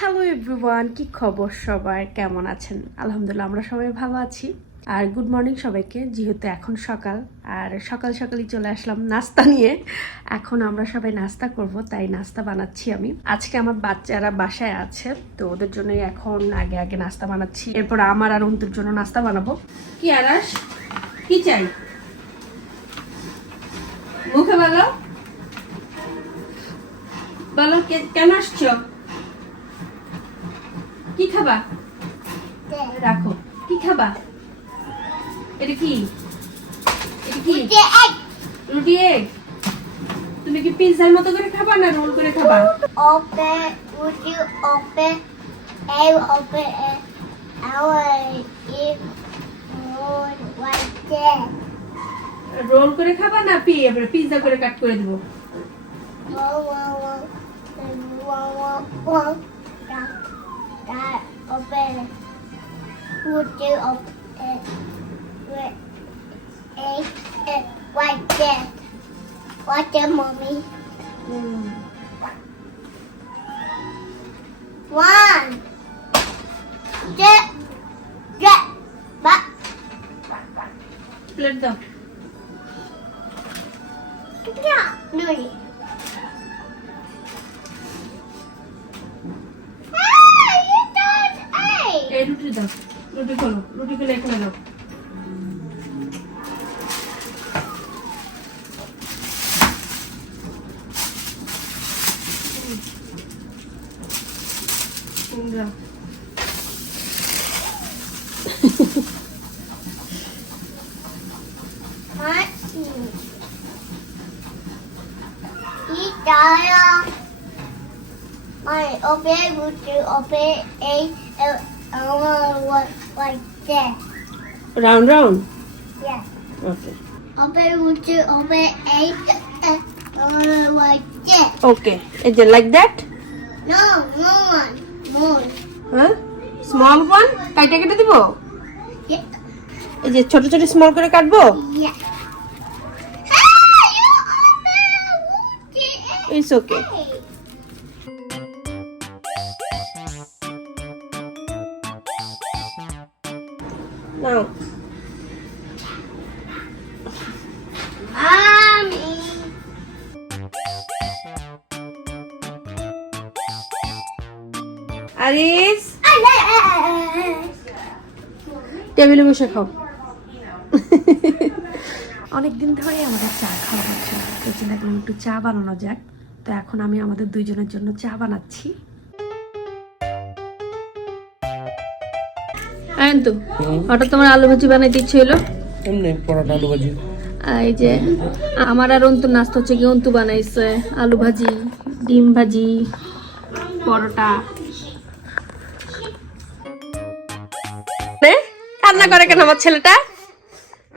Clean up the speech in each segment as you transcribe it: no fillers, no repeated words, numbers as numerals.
Hello everyone, কি খবর? সবার কেমন আছেন? আলহামদুলিল্লাহ আমরা সবাই ভালো আছি। আর গুড মর্নিং সবাইকে। যেহেতু এখন সকাল, আর সকাল সকালই চলে আসলাম নাস্তা নিয়ে। এখন আমরা সবাই নাস্তা করব, তাই নাস্তা বানাচ্ছি আমি। আজকে আমার বাচ্চারা বাসায় আছে, তো ওদের জন্য এখন আগে আগে নাস্তা বানাচ্ছি। এরপর আমার আর অন্তুর জন্য নাস্তা বানাবো। কি আরাস, কি চাই মুখে বলো, বলো কেন আসছো? কি খাবা? রাখো। কি খাবা? এটা কি? এটা কি? রুটি এগ। তুমি কি পিৎজার মতো করে খাবা না রোল করে খাবা? Open, would you open? Open it. I want to eat more like that. Roll করে খাবা না পিৎজা করে কাট করে দেবো? That open it. Would you open it? With egg like that. What's your mommy? One, two, three, four. Plate দাও। Yeah, no. Hey, you done eight. এই রুটি দাও, রুটি খোলো, রুটি খুলে এখানে দাও। দাও। Eat dial. My open would you open what like that? Round round. Yeah. Okay Open would you open like that? ওকে, এই যে like that. No, more. More. হ্যাঁ, স্মল ওয়ান কাইটা কেটে দিব। Yeah. এই যে ছোট ছোট স্মল করে কাটবো। Yeah. Ah, you open it's okay. Now. Mommy. Aris, টেবিলে বসে খাও। অনেকদিন ধরে আমাদের চা খাওয়া হচ্ছে না, তো চিন্তা করলাম একটু চা বানানো যাক। তো এখন আমি আমাদের দুইজনের জন্য চা বানাচ্ছি। তো হঠাৎ তোমার আলু ভাজি বানাইতে ইচ্ছে হলো? এমনি পরোটা আলু ভাজি। এই যে আমার আর অন্তু নাস্তা হচ্ছে কি, অন্তু বানাইছে আলু ভাজি, ডিম ভাজি, পরোটা। কান্না করে কেন আমার ছেলেটা?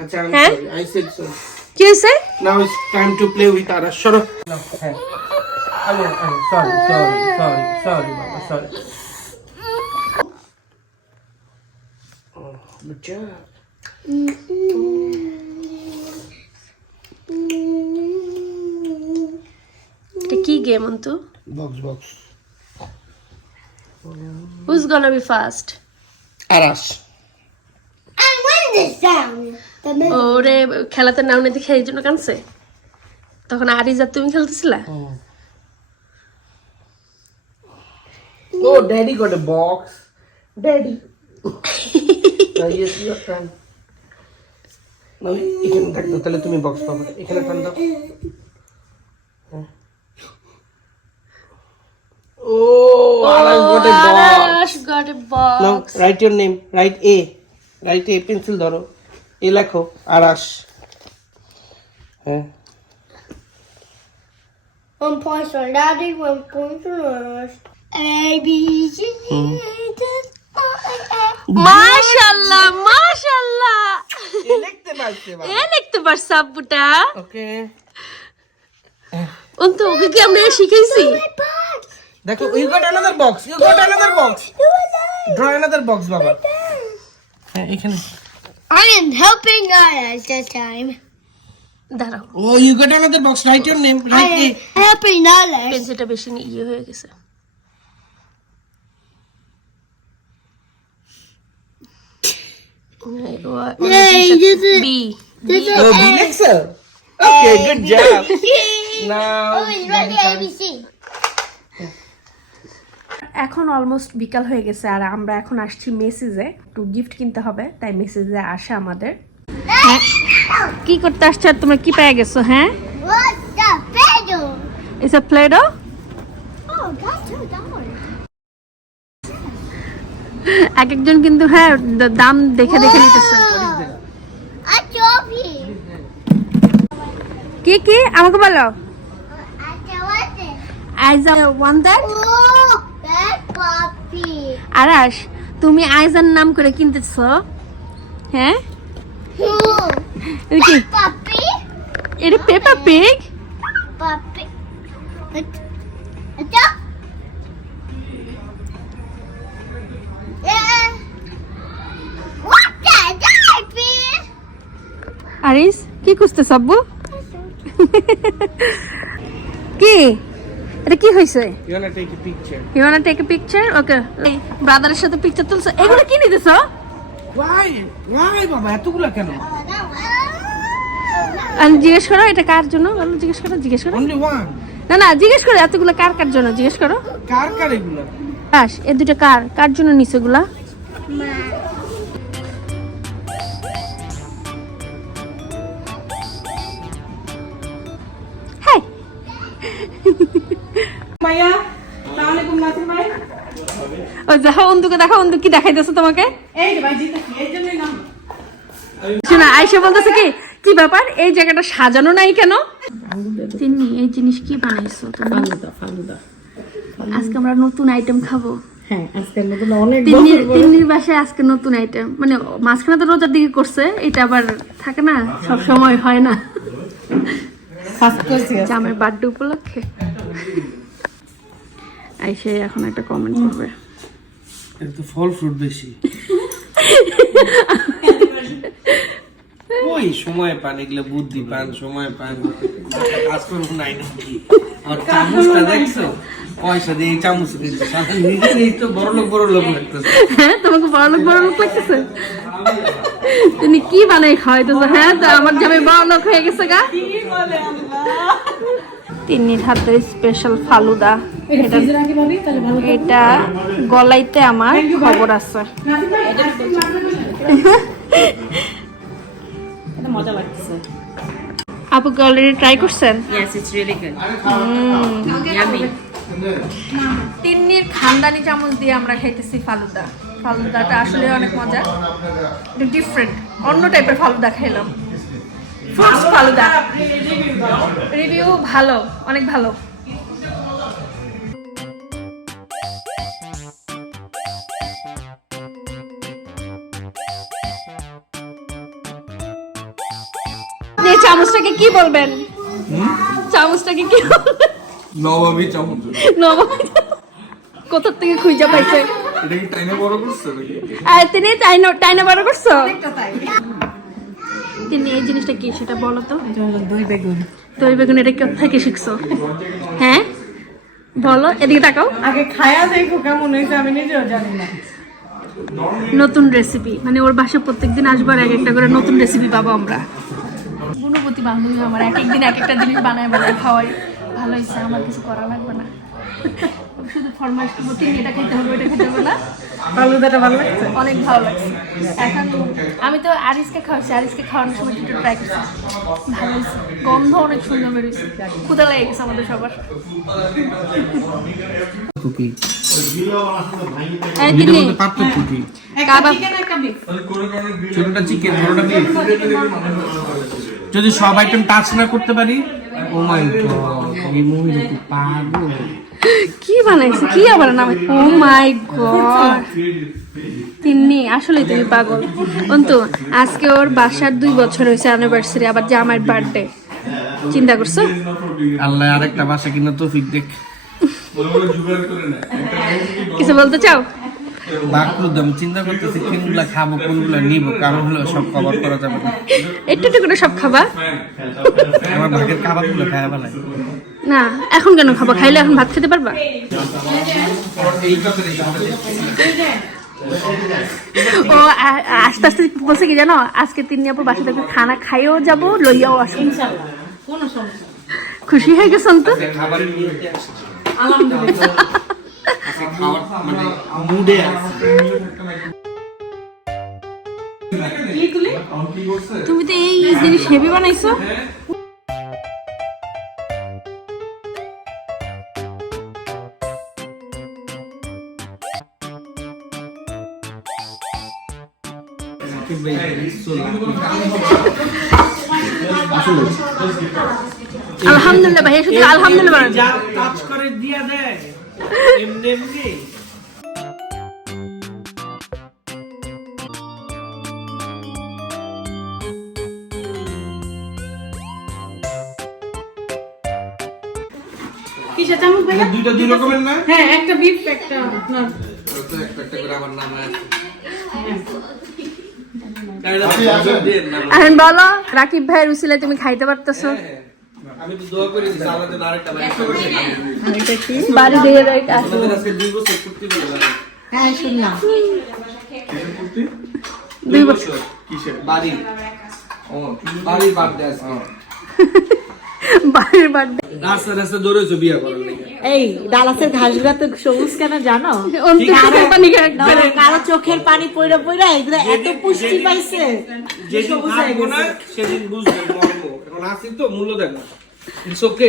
আচ্ছা আমি হ্যাঁ? Sorry, I said sorry. কি হয়েছে? Now it's time to play with Ara. Shut up. No, হ্যাঁ। আমি sorry, বাবা, sorry. Oh, good job. এটা কি game Antu? Box. Who's gonna be first? Aras. I win this sound. The middle. ওরে খেলাতে নাও না দেখে এই জন্য কানছে। তখন আরিজ আর তুমি খেলতেছিলা? Oh, Daddy got a box. Daddy. Yes, your turn. Now, এখানে থাকতো, তাহলে তুমি বক্স পাবে। এখানে টান দাও। Oh, Aras got a box. Arash got a Now, box. write your name. Write A. Write A. Pencil ধরো। A লেখো। আরাশ। হ্যাঁ। 1 point for Daddy, 1 point for us. A, B, C, D, মাশাআল্লাহ, মাশাআল্লাহ। এ লিখতে পারছে বাবা। এ লিখতে পারছ আব্বুটা? ওকে। অন্তু ওকে কি আমরা শিখাইছি? দেখো, you got another box. Draw another box বাবা। হ্যাঁ, এখানে। I am helping us this time. দাঁড়াও, Oh, you got another box. Write your name. I Write A. am helping others. পেন্সিলটা বেশি ইয়ে হয়ে গেছে। B. Oh, B next. Okay, good job. Now. Oh, it's ready ABC. এখন almost বিকাল হয়ে গেছে আর আমরা এখন আসছি মেসেজে, একটু গিফট কিনতে হবে, তাই মেসেজে আসে আমাদের। কি করতে আসছো আর তোমরা কি পেয়ে গেছো? হ্যাঁ, What's the pedal? It's a Playdoh. Oh, that's so dark. এক একজন কিন্তু হ্যাঁ দাম দেখে দেখে নিতেছে। A trophy. কি কি আমাকে বলো। What's it? Aiza one that. Oh, that puppy. Arash, তুমি আইজার নাম করে কিনতেছো? হ্যাঁ, Oh, এটা কি? puppy. এটা Peppa Pig? Puppy. Yeah. What the puppy? Aris কি খুঁজতেছ আব্বু? কি এটা কি হয়েছে? You wanna take a picture? You wanna take a picture? Okay. ব্রাদারের সাথে পিকচার তুলছো, এগুলো কি নিতেছো? Why? Why, বাবা এতগুলা কেন? আমি জিজ্ঞেস করো এটা কার জন্য, বলো জিজ্ঞেস করো, জিজ্ঞেস করো। Only one. না না জিজ্ঞেস করো এতগুলো কার কার জন্য জিজ্ঞেস করো। কার কার এগুলা? আস এই দুটো কার কার জন্য নিছো এগুলা? হ্যাঁ ভাইয়া আসসালামু আলাইকুম নাসির ভাই। ও দেখো অন্ধুকে দেখো, অন্ধু কি দেখাইতেছে তোমাকে? এই যে ভাই জিতেছি, এই জন্যই নাম। শোনা আয়শা বলতেছে কি কি ব্যাপার এই জায়গাটা সাজানো নাই কেন? তিনি এই জিনিস কি বানাইছো তুমি? ফালুদা। আজকে আমরা নতুন আইটেম খাবো। হ্যাঁ, আজকে নতুন অনেক তিন্নির বাসায় আজকে নতুন আইটেম, মানে মাঝখানে তো রোজার দিকে করছে, এটা আবার থাকে না, সব সময় হয় না। ফাস্ট করছি। আমার বার্থডে উপলক্ষে আইসে এখন একটা কমেন্ট করবে। এটা তো ফল ফ্রুট বেশি। ওই সময় পান এগুলো বুদ্ধি পান, সময় পান, কাজ করবো নাই নাকি? আর চামচটা দেখছো, পয়সা দিয়ে এই চামচ কিনছে, সাথে নিজেই তো বড় লোক লাগতেছে। হ্যাঁ তোমাকে বড় লোক লাগতেছে? তুমি কি বানাই খাওয়াইতেছো? হ্যাঁ তো আমার জামাই বড় লোক হয়ে গেছে গা। তিন্নির হাতের স্পেশাল ফালুদা, এটা গলাইতে আমার খবর আছে। এটা মজা লাগছে। আপু কি অলরেডি ট্রাই করছেন? Yes, it's really good. Yummy. তিন্নির খানদানি চামচ দিয়ে আমরা খাইতেছি ফালুদা। ফালুদাটা আসলে অনেক মজা, এটা ডিফারেন্ট, অন্য টাইপের ফালুদা খাইলাম। ফ্রুটস ফালুদা। রিভিউ ভালো, অনেক ভালো। চামচটাকে কি বলবেন? চামচটাকে কি বলবেন? নবাবী চামচ। নবাবী কোথা থেকে খুঁজে পাইছে? এটা কি টাইনে বড় করছে নাকি? আর তিনি টাইনা বড় করছো? তিনি এই জিনিসটা কি সেটা বলো তো। দই বেগুন। দই বেগুন এটা কোথা থেকে শিখছো? হ্যাঁ বলো, এদিকে তাকাও। আগে খায়া দেখো কেমন হয়েছে, আমি নিজেও জানি না। নতুন রেসিপি, মানে ওর বাসায় প্রত্যেকদিন আসবার এক একটা করে নতুন রেসিপি পাবো আমরা। গুণবতী বান্ধবী আমার, এক একদিন এক একটা জিনিস বানায় খাওয়াই। ভালো হয়েছে, আমার কিছু করা লাগবে না, শুধু ফরমাইশ করবো তিনি এটা খেতে হবে ওইটা খেতে হবে না। ফালুদাটা ভালো লাগছে। অনেক ভালো লাগছে। এখন আমি তো আরিসকে খাওয়াচ্ছি, আরিসকে খাওয়ানোর সময় একটু ট্রাই করছি, ভালো হয়েছে, গন্ধ অনেক সুন্দর বেরোচ্ছে। ক্ষুধা লেগে গেছে আমাদের সবার। কুপি। এই তিনি পাত্র কুপি। কাবাব ছোটটা চিকেন, বড়টা বিফ। যদি সব আইটেম টাচ না করতে পারি, ও মাই গড, এই মুভিটা কি পাগল। কি বানাইছে, কি আবার নাম? ও মাই গড, তিন্নি আসলে তুমি পাগল। অন্তু আজকে ওর বাসার 2 বছর হয়েছে অ্যানিভার্সারি, আবার জামাইয়ের বার্থডে, চিন্তা করছো? আল্লাহ আরেকটা বাসা কিনা তৌফিক দেখ। কিছু বলতে চাও? বাকরুদ্দাম চিন্তা করতেছি কোনগুলা খাবো কোনগুলা নিব, কারণ হলো সব কভার করা যাবে না। একটু একটু করে সব খাবা আমার ভাগের খাবারগুলো খাওয়া ভালো না? এখন কেন খাবা? খাইলে এখন ভাত খেতে পারবা? ও আস্তে আস্তে বলছে কি জানো, আজকে তিন্নি আপু বাসা থেকে খানা খাইও যাব, লইয়াও আসবো। কোনো সমস্যা খুশি হয়ে গেছেন তো? খাবার নিয়ে আসছে। আলহামদুলিল্লাহ। খাবার মানে মুডে আছে। তুমি তো এই জিনিস হেভি বানাইছো। আলহামদুলিল্লাহ ভাইয়া, শুধু আলহামদুলিল্লাহ বলেন। যা টাচ করে দিয়া দেয় এমনি এমনি। কিসের চামচ ভাইয়া? দুইটা দুই রকমের না? হ্যাঁ, একটা বিফ, একটা আপনার। তো একটা একটা করে আমার নাম আছে। এখন বলো, রাকিব ভাইয়ের উসিলায় তুমি খাইতে পারতেছো? আমি তো দোয়া করে দিছি আল্লাহ যেন আরেকটা বাড়ি এটা কি বাড়ি দিয়ে রাইট আছে? আমাদের আজকে 2 বছর পূর্তি হলো। হ্যাঁ, শুনলাম। 2 বছর কিসের বাড়ি? ও বাড়ির বার্থডে আজকে। বাড়ির বার্থডে। রাস্তা রাস্তা দৌড়েছো বিয়ে করার লাগে। এই ডালাসের ঘাসগুলা তো সবুজ কেন জানো? কারো চোখের পানি পইরা পইরা এগুলো এত পুষ্টি পাইছে। যেদিন থাকবো না সেদিন বুঝবে মর্ম। এখন আসি তো মূল্য দেন না। It's okay.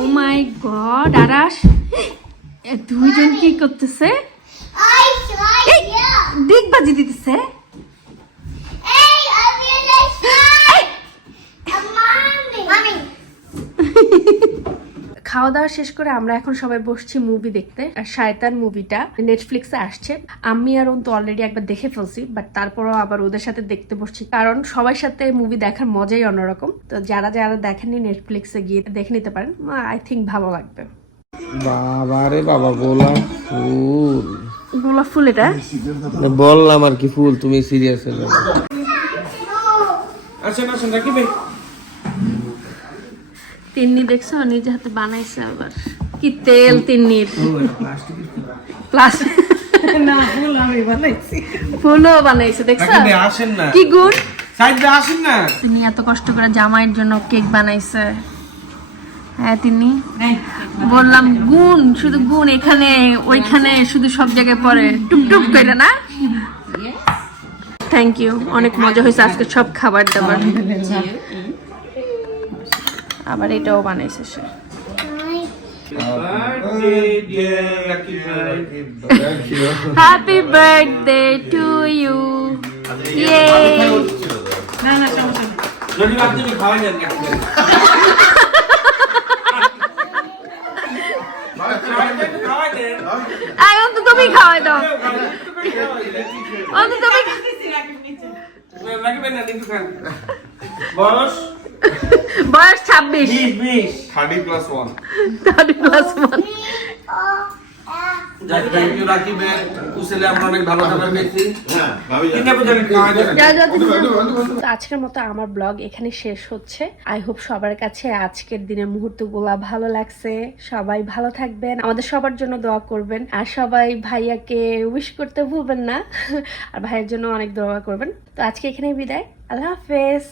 O my god, আরাশ এ দুইজন কি করতেছে? ডিগবাজি দিতেছে। খাওয়া দাওয়া শেষ করে আমরা এখন সবাই বসছি মুভি দেখতে। আর শায়তান মুভিটা নেটফ্লিক্সে আসছে। আমি আর তো অলরেডি একবার দেখে ফেলছি, বাট তারপরও আবার ওদের সাথে দেখতে বসছি, কারণ সবার সাথে মুভি দেখার মজাই অন্যরকম। তো যারা যারা দেখেননি নেটফ্লিক্সে গিয়ে দেখে নিতে পারেন, আই থিঙ্ক ভালো লাগবে। বাবা রে বাবা, গোলাপ ফুল। গোলাপ ফুল এটা? বললাম আর কি ফুল, তুমি সিরিয়াস হয়ে যাবে। আসেন আসেন রাকিব ভাই। তিন্নি দেখছো নিজে হাতে বানাইছে, আবার কি তেল তিন্নির। প্লাস্টিক না, ফুল আমি বানাইছি। ফুলও বানাইছে, দেখছো রাকিব ভাই আসেন না। কি গুণ। সাইডে আসেন না। তিনি এত কষ্ট করে জামাইয়ের জন্য কেক বানাইছে। হ্যাঁ তিনি বললাম গুণ, শুধু গুণ, এখানে ওইখানে শুধু সব জায়গায় পরে টুকটুক করে না। থ্যাংক ইউ, অনেক মজা হয়েছে আজকে সব খাবার দাবার। আবার এটাও বানাইছে সে। Happy birthday to you. ইয়ে না না, সমস্যা নেই। যদি আপনি খাওয়াই দেন না। এখন তো তুমি খাওয়াই দাও। অন্ত তুমি রাকিব ভাই না কিন্তু খান। বয়স বয়স 26। 20 30+1। 30+1। থ্যাংক ইউ রাকিব ভাই, কুশলে আমরা অনেক ভালো খাবার পেয়েছি। হ্যাঁ ভাবি তো আজকের মতো আমার ব্লগ এখানে শেষ হচ্ছে। আই হোপ সবার কাছে আজকের দিনের মুহূর্তগুলো ভালো লাগছে। সবাই ভালো থাকবেন, আমাদের সবার জন্য দোয়া করবেন, আর সবাই ভাইয়াকে উইশ করতে ভুলবেন না, আর ভাইয়ের জন্য অনেক দোয়া করবেন। তো আজকে এখানে বিদায়, আল্লাহ হাফেজ।